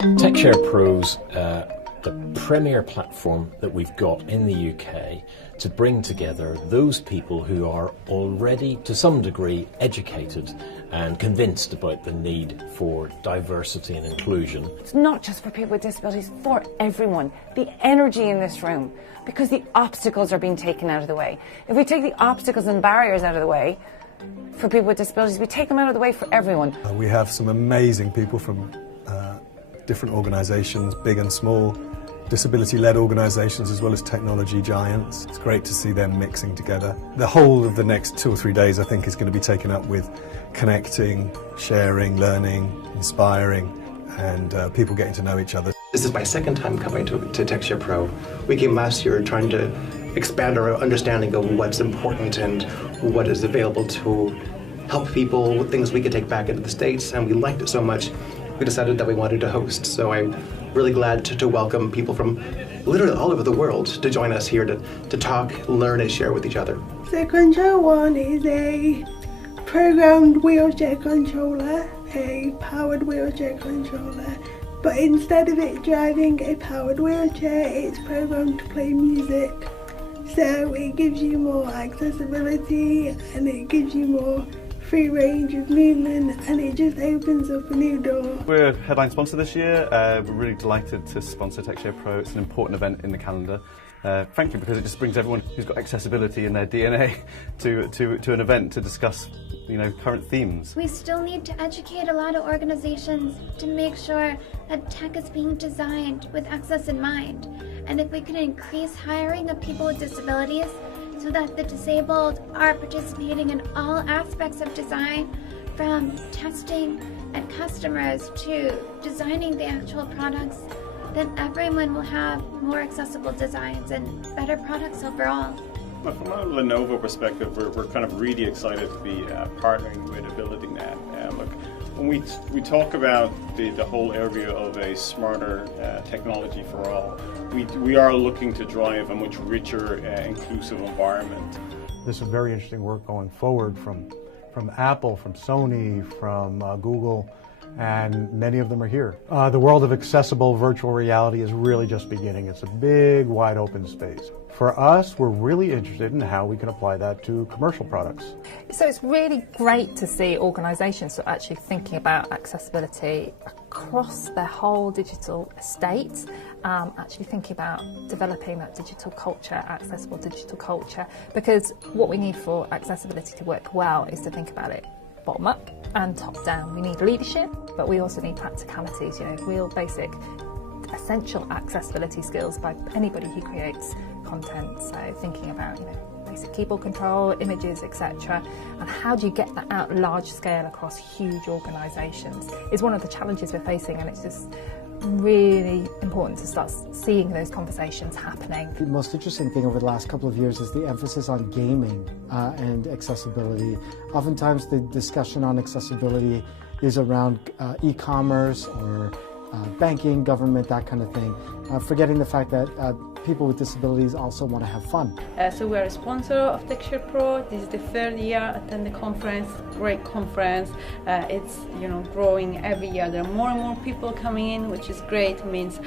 TechShare Pro's the premier platform that we've got in the UK to bring together those people who are already, to some degree, educated and convinced about the need for diversity and inclusion. It's not just for people with disabilities, for everyone. The energy in this room, because the obstacles are being taken out of the way. If we take the obstacles and barriers out of the way, for people with disabilities, we take them out of the way for everyone. We have some amazing people from different organisations, big and small, disability-led organisations as well as technology giants. It's great to see them mixing together. The whole of the next 2 or 3 days, I think, is going to be taken up with connecting, sharing, learning, inspiring, and people getting to know each other. This is my second time coming to TechShare Pro. We came last year trying to expand our understanding of what's important and what is available to help people with things we could take back into the States, and we liked it so much we decided that we wanted to host. So I'm really glad to welcome people from literally all over the world to join us here to talk, learn, and share with each other. So Control 1 is a programmed wheelchair controller, a powered wheelchair controller, but instead of it driving a powered wheelchair, it's programmed to play music. So it gives you more accessibility and it gives you more free range of movement, and it just opens up a new door. We're a headline sponsor this year. We're really delighted to sponsor TechShare Pro. It's an important event in the calendar, frankly because it just brings everyone who's got accessibility in their DNA to an event to discuss, current themes. We still need to educate a lot of organizations to make sure that tech is being designed with access in mind. And if we can increase hiring of people with disabilities so that the disabled are participating in all aspects of design, from testing and customers to designing the actual products, then everyone will have more accessible designs and better products overall. But from a Lenovo perspective, we're kind of really excited to be partnering with AbilityNet. Look, when we talk about the whole area of a smarter technology for all, we are looking to drive a much richer, inclusive environment. There's some very interesting work going forward from Apple, from Sony, from Google, and many of them are here. The world of accessible virtual reality is really just beginning. It's a big, wide open space. For us, we're really interested in how we can apply that to commercial products. So it's really great to see organisations that are actually thinking about accessibility across their whole digital estate, actually thinking about developing that digital culture, accessible digital culture, because what we need for accessibility to work well is to think about it bottom up and top down. We need leadership, but we also need practicalities, real basic essential accessibility skills by anybody who creates content. So thinking about basic keyboard control, images, etc., and how do you get that out large scale across huge organisations is one of the challenges we're facing, and it's just really important to start seeing those conversations happening. The most interesting thing over the last couple of years is the emphasis on gaming and accessibility. Oftentimes the discussion on accessibility is around e-commerce or banking, government, that kind of thing, forgetting the fact that people with disabilities also want to have fun. So we are a sponsor of TechShare Pro. This is the third year I attend the conference. Great conference. It's growing every year. There are more and more people coming in, which is great. It means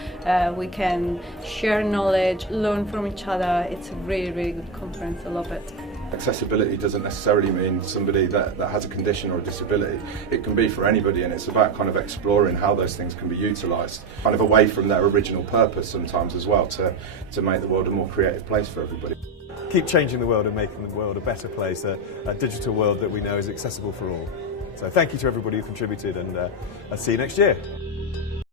we can share knowledge, learn from each other. It's a really, really good conference. I love it. Accessibility doesn't necessarily mean somebody that has a condition or a disability. It can be for anybody, and it's about kind of exploring how those things can be utilised, kind of away from their original purpose sometimes as well, to make the world a more creative place for everybody. Keep changing the world and making the world a better place, a digital world that we know is accessible for all. So thank you to everybody who contributed, and I'll see you next year.